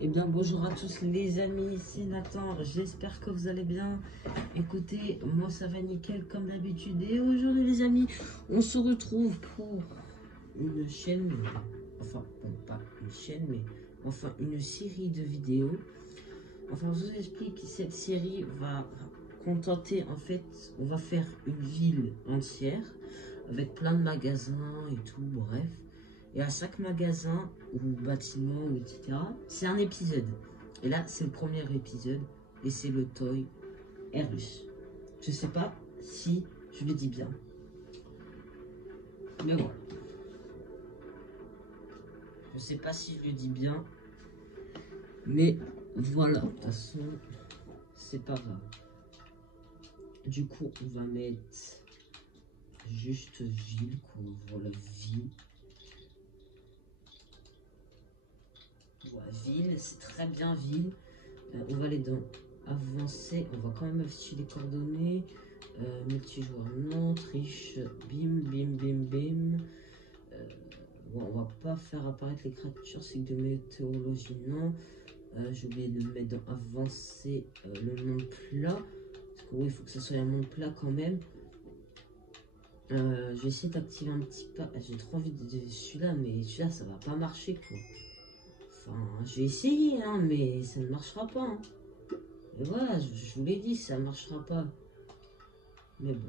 Eh bien bonjour à tous les amis, c'est Nathan, j'espère que vous allez bien. Écoutez, moi ça va nickel comme d'habitude et aujourd'hui les amis, on se retrouve pour une chaîne, enfin bon, pas une chaîne mais enfin une série de vidéos. Enfin je vous explique, cette série va contenter en fait, on va faire une ville entière avec plein de magasins et tout, bref. Et à chaque magasin ou bâtiment, etc., c'est un épisode. Et là, c'est le premier épisode et c'est le Toy Airus. Je sais pas si je le dis bien. Mais voilà. Je sais pas si je le dis bien. Mais voilà. De toute façon, c'est pas grave. Du coup, on va mettre juste ville, quoi. Voilà, ville. Voilà, ville, c'est très bien ville. On va aller dans avancer. On va quand même afficher les coordonnées. Multijoueur non, triche, bim, bim, bim, bim. Bon, on va pas faire apparaître les créatures, c'est de météorologie, non. J'ai oublié de mettre dans avancer le monde plat. Parce que oui, il faut que ça soit un monde plat quand même. Je vais essayer d'activer un petit pas. J'ai trop envie de celui-là, mais celui-là, ça va pas marcher, quoi. Enfin, je vais essayer, hein, mais ça ne marchera pas. Hein. Et voilà, je vous l'ai dit, ça ne marchera pas. Mais bon.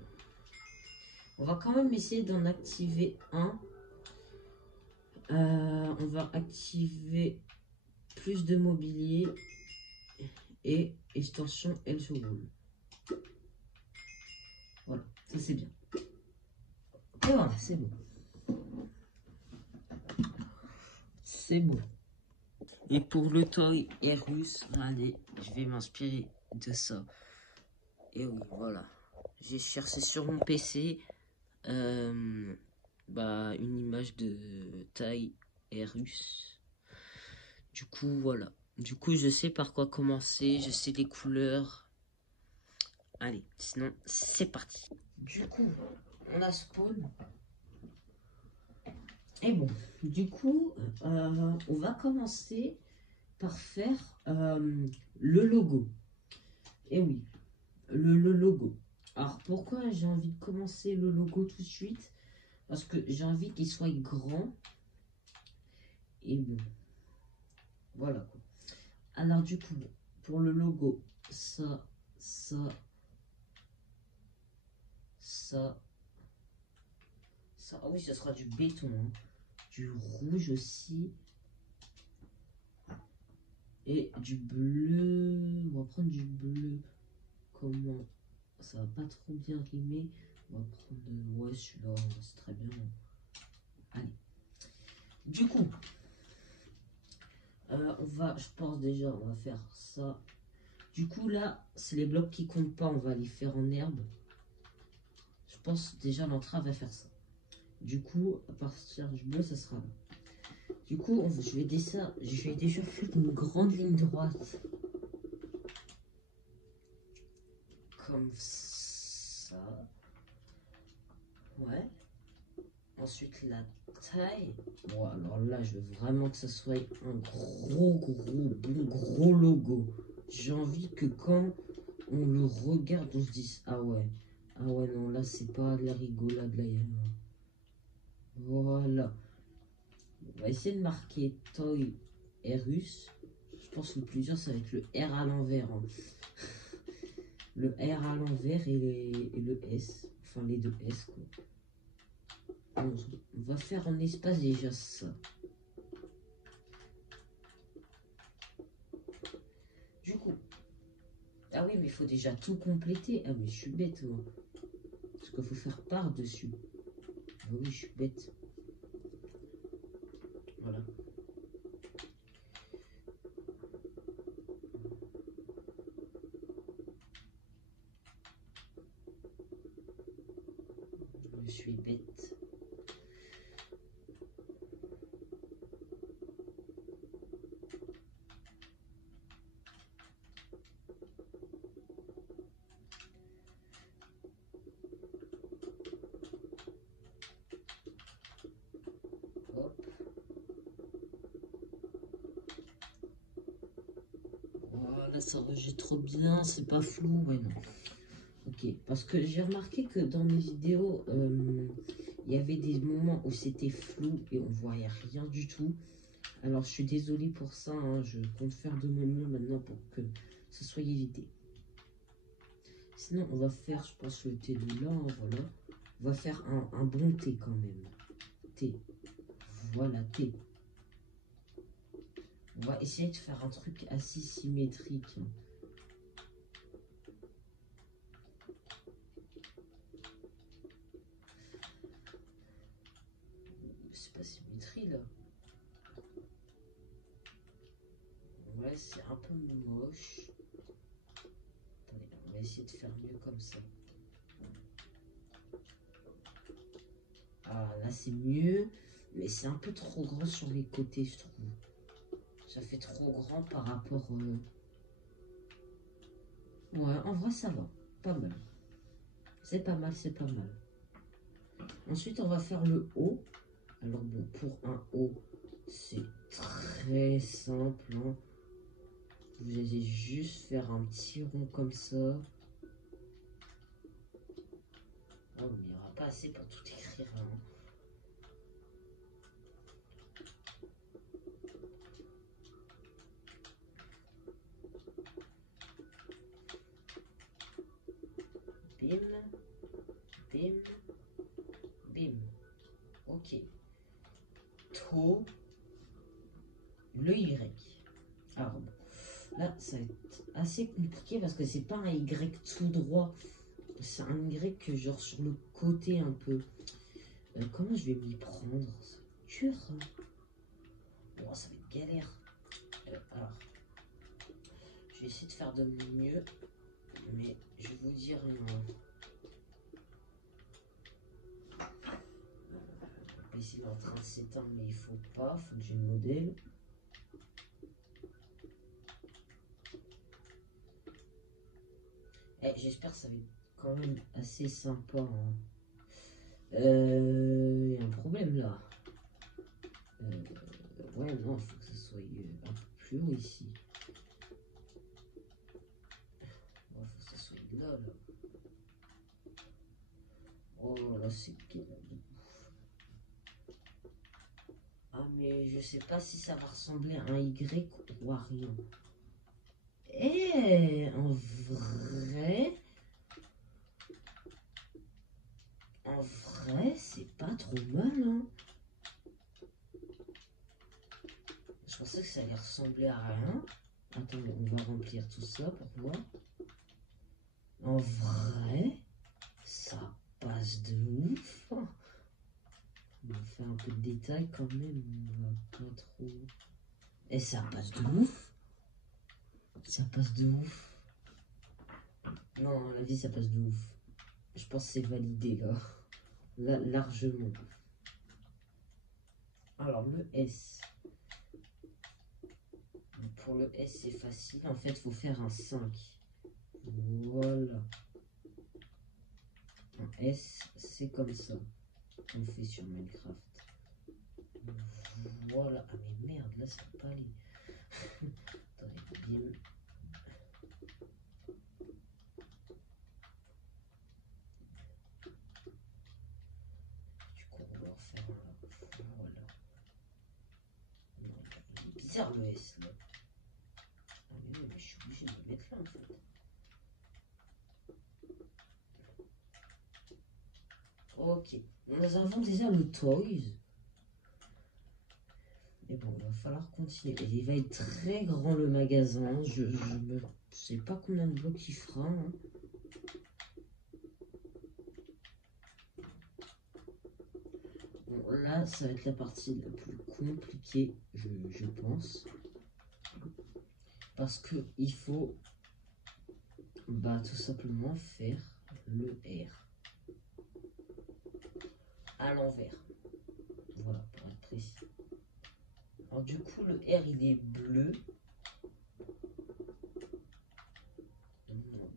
On va quand même essayer d'en activer un. On va activer plus de mobilier et extension elle se roule. Voilà, ça c'est bien. Et voilà, c'est bon. C'est bon. Et pour le Toy Airus, allez, je vais m'inspirer de ça. Et oui, voilà. J'ai cherché sur mon PC une image de taille Airus. Du coup, voilà. Du coup, je sais par quoi commencer, je sais les couleurs. Allez, sinon, c'est parti. Du coup, on a spawn. Et bon, du coup, on va commencer par faire le logo. Et oui, le logo. Alors, pourquoi j'ai envie de commencer le logo tout de suite? Parce que j'ai envie qu'il soit grand. Et bon, voilà quoi. Alors, du coup, pour le logo, ça, ça, ah oui, ce sera du béton, hein. Du rouge aussi. Et du bleu. On va prendre du bleu. Comment? Ça va pas trop bien rimer. On va prendre. Ouais, celui-là, c'est très bien. Allez. Du coup, je pense déjà, on va faire ça. Du coup, là, c'est les blocs qui comptent pas. On va les faire en herbe. Je pense déjà l'entrave va faire ça. Du coup, à partir du bleu, ça sera là. Du coup, je vais déjà faire une grande ligne droite. Comme ça. Ouais. Ensuite, la taille. Bon, alors là, je veux vraiment que ça soit un gros logo. J'ai envie que quand on le regarde, on se dise, ah ouais, non, là, c'est pas de la rigolade, là, voilà. On va essayer de marquer Toy Airus. Je pense que le plus dur, ça va être le R à l'envers. Hein. Le R à l'envers et le S. Enfin, les deux S, quoi. On va faire en espace déjà ça. Du coup. Ah oui, mais il faut déjà tout compléter. Ah mais je suis bête, moi. Parce qu'il faut faire par-dessus. Ah oui, je suis bête. Voilà. Je suis bête. Hop. là, ça enregistre bien, c'est pas flou, ouais, non. Ok, parce que j'ai remarqué que dans mes vidéos, il y avait des moments où c'était flou et on voyait rien du tout. Alors, je suis désolée pour ça, hein, je compte faire de mon mieux maintenant pour que ce soit évité. Sinon, on va faire, je pense, le thé de là, voilà. On va faire un bon thé quand même. Thé. Voilà, thé. On va essayer de faire un truc assez symétrique. C'est pas symétrie là. Ouais, c'est un peu moche. Attendez, on va essayer de faire mieux comme ça. Ah, là c'est mieux, mais c'est un peu trop grand sur les côtés, je trouve. Ça fait trop grand par rapport... Ouais, en vrai ça va, pas mal. C'est pas mal, c'est pas mal. Ensuite, on va faire le haut. Alors bon, pour un haut, c'est très simple, hein. Vous allez juste faire un petit rond comme ça. Oh, mais il n'y aura pas assez pour tout écrire, hein. Bim, bim, bim. Ok. To, le Y. Alors bon, là, ça va être assez compliqué parce que c'est pas un Y tout droit. C'est un Y que genre sur le côté un peu. Comment je vais m'y prendre? C'est dur, hein. Bon, ça va être galère. Alors, je vais essayer de faire de mon mieux. Mais je vais vous dire ici il est en train de s'éteindre, mais il faut pas, faut que j'ai le modèle. J'espère que ça va être quand même assez sympa, hein. Il y a un problème là. Ouais, non, il faut que ça soit un peu plus haut ici. Il faut que ça soit là, là. Oh là, c'est galère de ouf. Ah, mais je sais pas si ça va ressembler à un Y ou à rien. En vrai, c'est pas trop mal, hein. Je pensais que ça allait ressembler à rien. Attends, on va remplir tout ça pour voir. En vrai, ça passe de ouf. On va faire un peu de détail quand même. On va pas trop. Et ça passe de ouf. Ça passe de ouf. Non, à la vie, ça passe de ouf. Je pense que c'est validé là. Là, largement. Alors, le S. Pour le S, c'est facile. En fait, il faut faire un 5. Voilà. Un S, c'est comme ça. On fait sur Minecraft. Voilà. Ah mais merde, là, ça va pas aller. Attendez, bim. Du coup, on va en faire un. Voilà. Non, il est bizarre le S, là. Ah mais oui, mais je suis obligé de le mettre là, en fait. Ok, nous avons déjà le Toys. Mais bon, il va falloir continuer. Et il va être très grand le magasin. Je ne sais pas combien de blocs il fera, hein. Bon, là, ça va être la partie la plus compliquée, je pense. Parce que il faut tout simplement faire le R à l'envers. Voilà, pour être précis. Alors du coup, le R, il est bleu.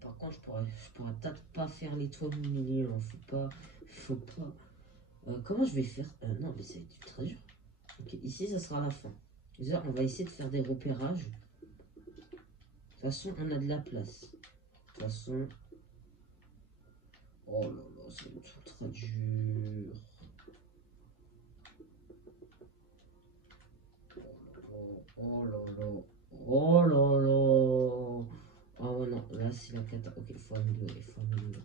Par contre, je pourrais peut-être pas faire l'étoile au milieu. Hein. Faut pas. Comment je vais faire? Non, mais ça va être très dur. Ok, ici, ça sera la fin. Déjà, on va essayer de faire des repérages. toute façon, on a de la place. De toute façon... Oh là là, c'est ultra dur. Oh là là. Oh là là. Oh non, là c'est la cata. Ok, faut améliorer, faut améliorer.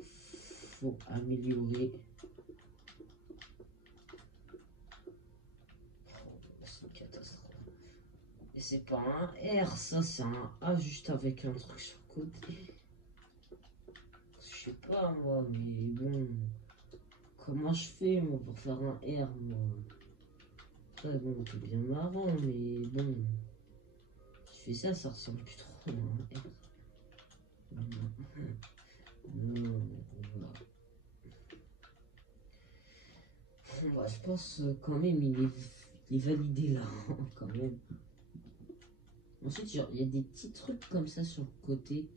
Faut améliorer. Oh, c'est une catastrophe. Et c'est pas un R, ça c'est un A juste avec un truc sur le côté. Je sais pas moi, mais bon. Comment je fais moi pour faire un R moi? Ouais, bon, c'est bien marrant, mais bon. Je fais ça, ça ressemble plus trop à un R. Non, voilà. Bon, bah, je pense quand même il est validé là, quand même. Ensuite, genre, il y a des petits trucs comme ça sur le côté.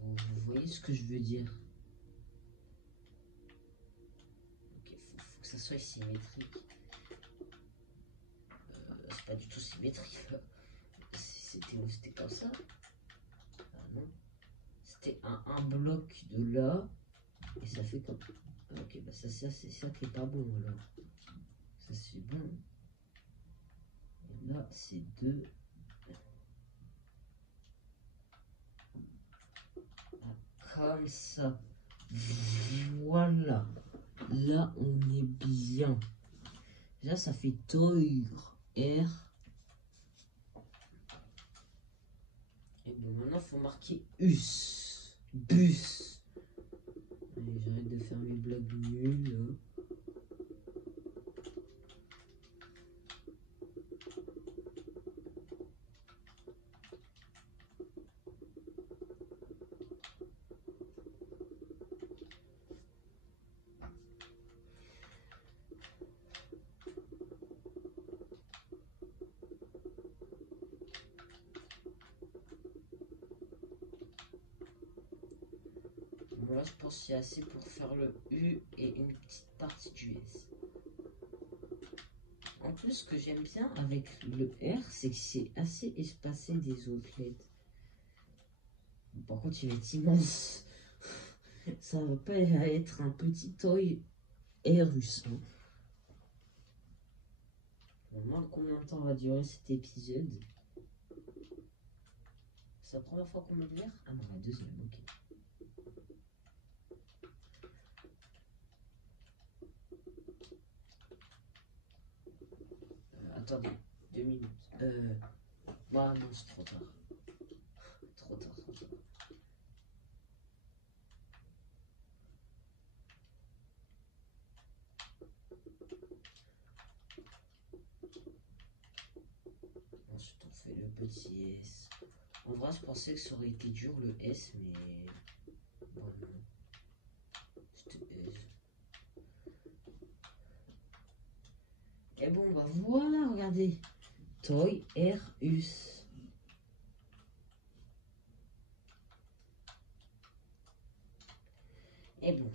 Vous voyez ce que je veux dire? Ok, faut que ça soit symétrique. C'est pas du tout symétrique. C'était comme ça. Ah non. C'était un bloc de là. Et ça fait comme... Ah, ok, bah ça c'est ça qui est pas bon alors. Ça c'est bon. Et là c'est deux. Ah, comme ça. Voilà. Là on est bien. Là ça fait Toigre R. Et bon maintenant il faut marquer US. Bus. Allez, j'arrête de faire mes blagues nulles. Bon, là je pense qu'il y a assez pour faire le U et une petite partie du S. En plus, ce que j'aime bien avec le R, c'est que c'est assez espacé des autres lettres. Par contre, il va être immense. Ça va pas être un petit toy Airus. Hein. Je me demande combien de temps va durer cet épisode. C'est la première fois qu'on met de l'air? Ah non, la deuxième, ok. Attendez, 2 minutes. Bah non, c'est trop tard. Trop tard, trop tard. Ensuite, on fait le petit S. En vrai, je pensais que ça aurait été dur le S, mais... Bon, non. Et bon, bah voilà, regardez. Toy R Us. Et bon,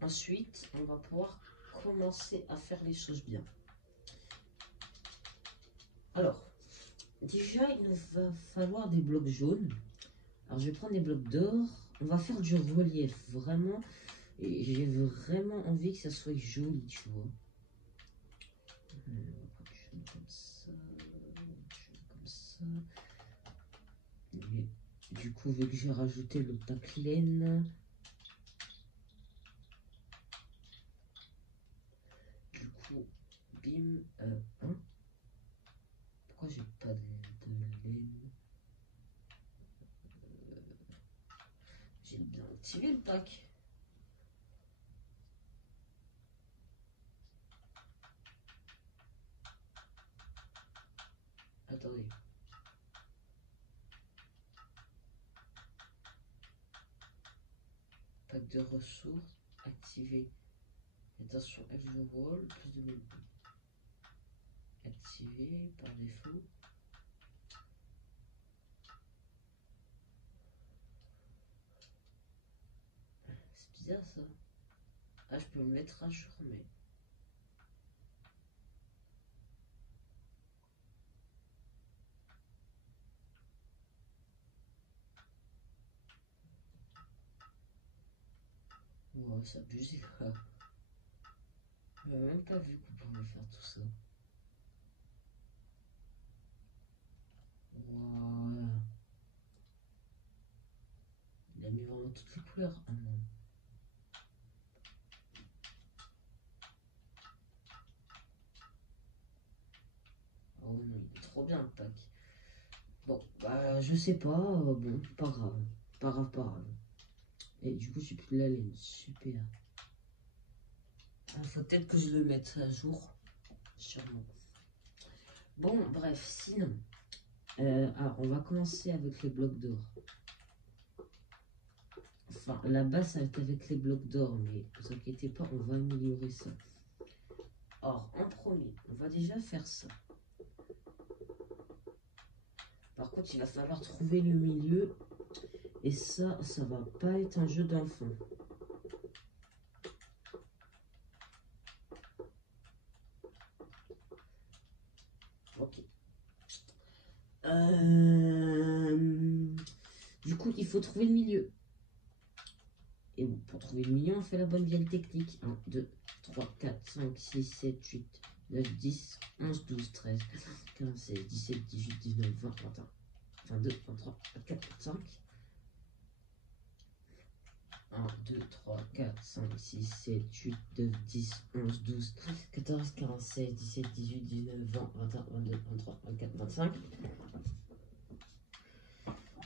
ensuite, on va pouvoir commencer à faire les choses bien. Alors, déjà, il nous va falloir des blocs jaunes. Alors, je vais prendre des blocs d'or. On va faire du relief, vraiment. Et j'ai vraiment envie que ça soit joli, tu vois. Comme ça, comme ça. Et du coup, vu que j'ai rajouté le taclène, du coup, bim, hein. Pourquoi j'ai pas de laine? J'ai bien activé le tac. Attendez. Pack de ressources activé. Attention, F wall, plus de menu. Activé par défaut. C'est bizarre ça. Ah, je peux me mettre à jour, mais. Ouais, c'est abusé là. J'avais même pas vu qu'on pouvait faire tout ça. Voilà. Il a mis vraiment toutes les couleurs. Ah non. Oh non, il est trop bien le pack. Bon, bah je sais pas, bon, pas grave. Pas grave, pas grave. Et du coup, j'ai plus de la laine. Super. Il faut peut-être que je le mette à jour. Sûrement. Bon, bref, sinon. Alors, on va commencer avec les blocs d'or. Enfin, la base, ça va être avec les blocs d'or, mais ne vous inquiétez pas, on va améliorer ça. Or, en premier, on va déjà faire ça. Par contre, il va falloir trouver le milieu. Et ça va pas être un jeu d'enfant. Ok. Du coup, il faut trouver le milieu. Et pour trouver le milieu, on fait la bonne vieille technique. 1, 2, 3, 4, 5, 6, 7, 8, 9, 10, 11, 12, 13, 15, 16, 17, 18, 19, 20, 21, 22, 23, 24, 25. 1, 2, 3, 4, 5, 6, 7, 8, 9, 10, 11, 12, 13, 14, 15, 16, 17, 18, 19, 20, 21, 22, 23, 24, 25.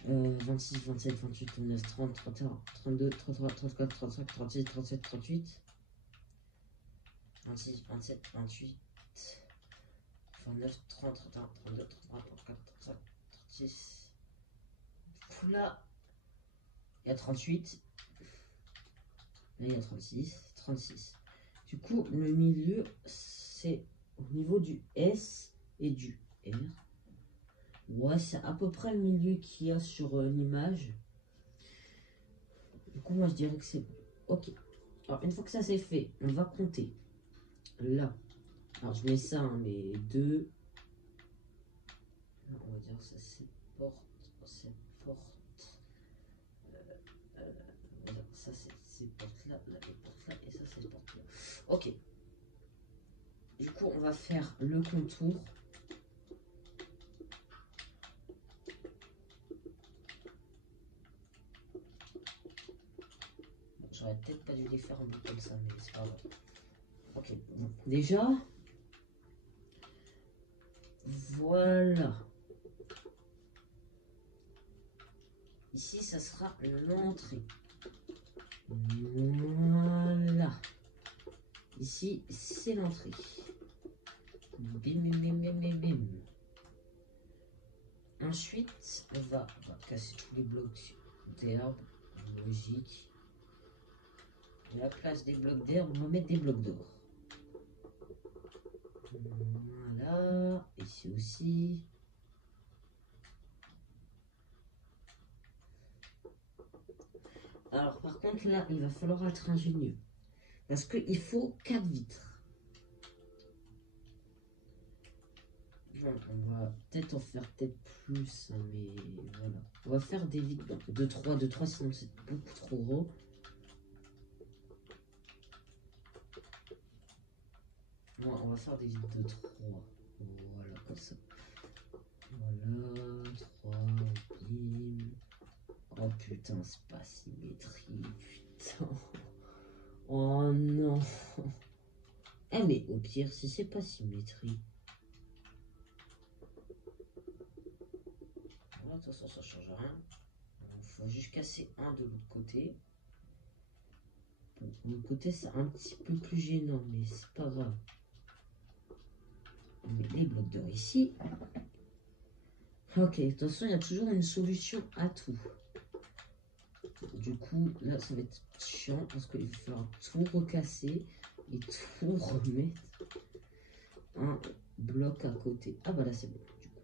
26, 27, 28, 29, 30, 31, 32, 33, 34, 35, 36, 37, 38. 26, 27, 28, 29, 30, 31, 32, 33, 34, 35, 36. Là, il y a 38. Là, il y a 36, 36. Du coup, le milieu, c'est au niveau du S et du R. Ouais, c'est à peu près le milieu qu'il y a sur l'image. Du coup, moi, je dirais que c'est bon. Ok. Alors, une fois que ça c'est fait, on va compter. Là. Alors, je mets ça, hein, mais 2. On va dire ça, c'est porte. C'est porte. Voilà, ça, c'est porte là, là, et porte là, et ça, c'est porte là. Ok. Du coup, on va faire le contour. J'aurais peut-être pas dû les faire un peu comme ça, mais c'est pas grave. Ok, bon. Déjà, voilà. Ici, ça sera l'entrée. Voilà. Ici, c'est l'entrée. Bim, bim, bim, bim, bim, bim. Ensuite, on va casser tous les blocs d'herbe. Logique. À la place des blocs d'herbe, on va mettre des blocs d'or. Voilà. Ici aussi. Alors, par contre, là, il va falloir être ingénieux. Parce qu'il faut 4 vitres. Bon, on va peut-être en faire peut-être plus, hein, mais voilà. On va faire des vitres de 3, sinon c'est beaucoup trop gros. Bon, on va faire des vitres de 3. Voilà, comme ça. Voilà, 3, bim. Oh putain, c'est pas symétrie, putain. Oh non. Eh mais au pire, si c'est pas symétrie. Voilà, de toute façon, ça change rien. Il faut juste casser un de l'autre côté. Bon, de l'autre côté, c'est un petit peu plus gênant, mais c'est pas grave. On met les blocs d'or ici. Ok, de toute façon, il y a toujours une solution à tout. Du coup, là, ça va être chiant parce qu'il va falloir tout recasser et tout remettre un bloc à côté. Ah bah là, c'est bon. Du coup.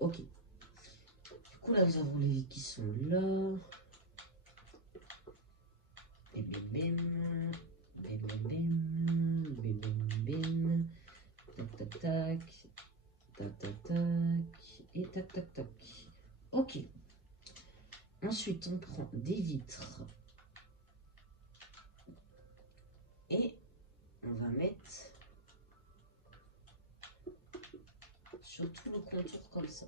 Ok. Du coup, là, nous avons les vies qui sont là. Et bim bim. Bim bim bim. Bim bim bim. Tac tac tac. Tac tac tac. Et tac tac tac. Ok. Ensuite, on prend des vitres sur tout le contour comme ça.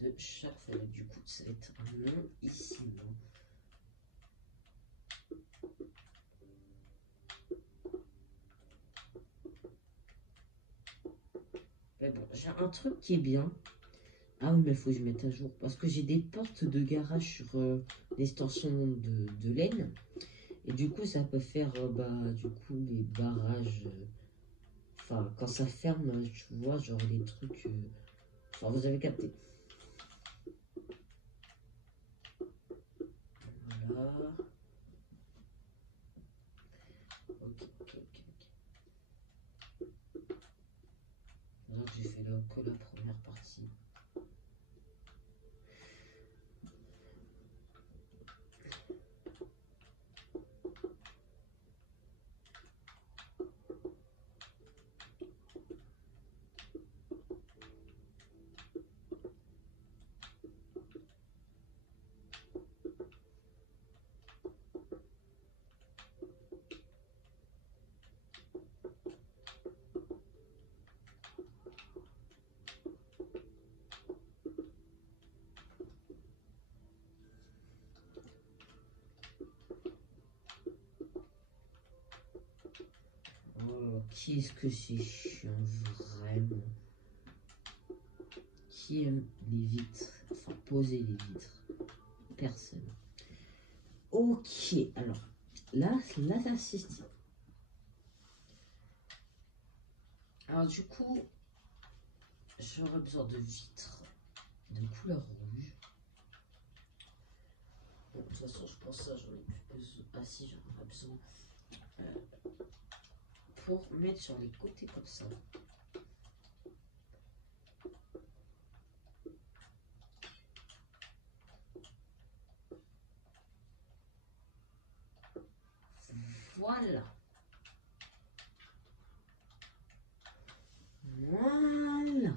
De chaque fenêtre. Du coup, ça va être un nom ici. Non. Mais bon, j'ai un truc qui est bien. Ah oui, mais il faut que je mette à jour. Parce que j'ai des portes de garage sur l'extension de laine. Et du coup, ça peut faire bah, du coup, les barrages. Enfin, quand ça ferme, tu vois, genre les trucs. Enfin, vous avez capté. Voilà. Ok, ok, ok, ok. Donc, j'ai fait là que la première partie. Oh, qui est-ce que c'est chiant, vraiment? Qui aime les vitres? Enfin, poser les vitres. Personne. Ok, alors, là ça c'est stylé. Alors, du coup, j'aurais besoin de vitres de couleur rouge. Bon, de toute façon, je pense que ça, j'en ai plus besoin. Ah si, j'en aurais besoin. Pour mettre sur les côtés comme ça. Voilà. Voilà.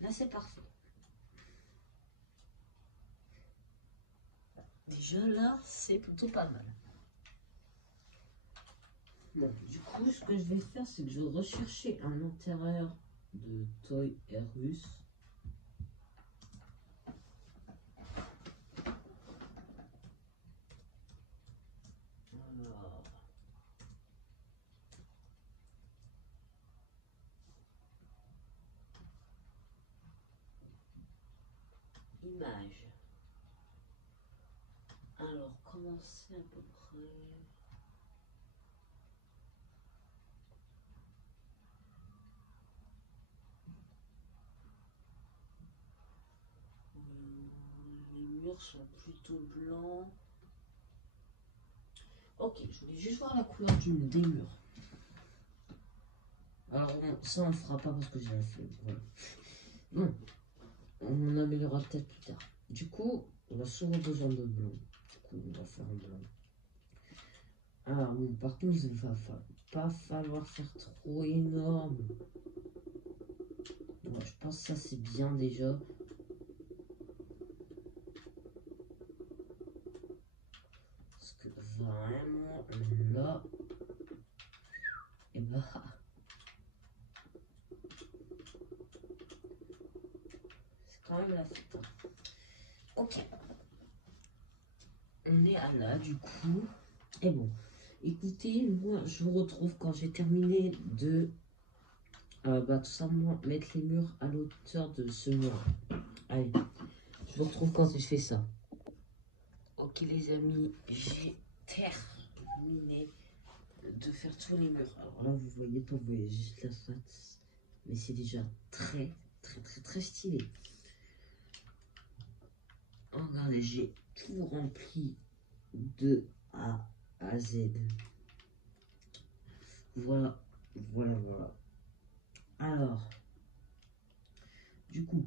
Là, c'est parfait. Déjà, là, c'est plutôt pas mal. Bon, du coup, ce que je vais faire, c'est que je vais rechercher un intérieur de Toy R Us. Alors. Image. Alors, commencer à peu près. Les murs sont plutôt blancs. Ok, je voulais juste voir la couleur des murs. Alors, ça, on le fera pas parce que j'ai la flemme. Voilà. Bon, on améliorera peut-être plus tard. Du coup, on a souvent besoin de blanc. Du coup, on va faire un blanc. Ah bon, par contre, il va pas falloir faire trop énorme. Ouais, je pense que ça, c'est bien déjà. Parce que vraiment, là, et bah, c'est quand même la fête. Hein. Ok. On est à là, du coup. Et bon, écoutez, moi, je vous retrouve quand j'ai terminé de bah, tout simplement mettre les murs à l'auteur de ce mur. Allez, je vous retrouve quand je fais ça. Ok les amis, j'ai terminé de faire tous les murs. Alors là, vous voyez pas, vous voyez juste la face. Mais c'est déjà très, très, très, très stylé. Regardez, j'ai tout rempli de A à Z. Voilà, voilà, voilà. Alors, du coup,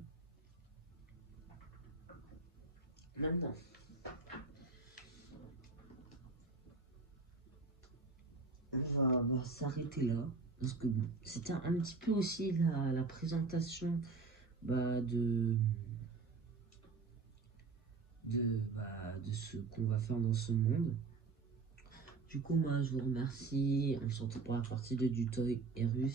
maintenant, on va s'arrêter là. Parce que bon, c'était un petit peu aussi la présentation bah, de ce qu'on va faire dans ce monde. Du coup, moi, je vous remercie. On se retrouve pour la partie 2 du Toy Erus.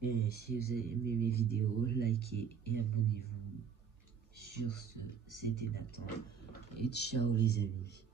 Et si vous avez aimé mes vidéos, likez et abonnez-vous. Sur ce, c'était Nathan. Et ciao les amis.